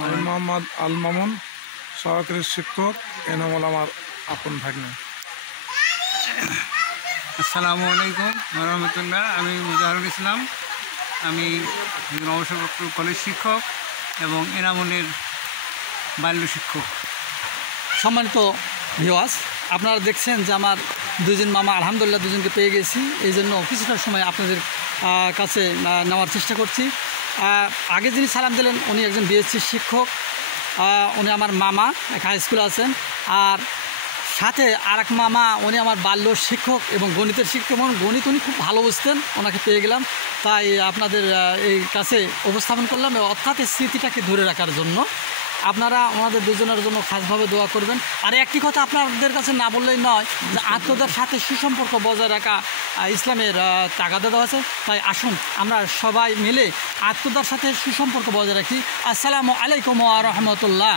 আমি মোহাম্মদ আল মামুন, সহকারী শিক্ষক, এনামুল আমার আপন ভাগ্নে। আসসালামু আলাইকুম রহমতুল্লাহ। আমি মুজাহিরুল ইসলাম। আমি নবসরপুর কলেজ শিক্ষক এবং এনামুলের বাল্য শিক্ষক। সম্মানিত ভিউয়ার্স, আপনারা দেখছেন যে আমার দুজন মামা আলহামদুলিল্লাহ দুজনকে পেয়ে গেছি। এই জন্য কিছুটা সময় আপনাদের কাছে নেওয়ার চেষ্টা করছি। আগে যিনি সালাম দিলেন উনি একজন বিএসসি শিক্ষক, উনি আমার মামা, হাই স্কুলে আছেন। আর সাথে আর এক মামা, উনি আমার বাল্য শিক্ষক এবং গণিতের শিক্ষক, এবং গণিত উনি খুব ভালো বুঝতেন, ওনাকে পেয়ে গেলাম। তাই আপনাদের এই কাছে উপস্থাপন করলাম, অর্থাৎ এই স্মৃতিটাকে ধরে রাখার জন্য আপনারা ওনাদের দুজনের জন্য খাসভাবে দোয়া করবেন। আর একটি কথা আপনাদের কাছে না বললেই নয়, যে আত্মীয়দের সাথে সুসম্পর্ক বজায় রাখা ইসলামের তাগাদা দেওয়া আছে। তাই আসুন আমরা সবাই মিলে আত্মীয়দের সাথে সুসম্পর্ক বজায় রাখি। আসসালামু আলাইকুম ওয়া রাহমাতুল্লাহ।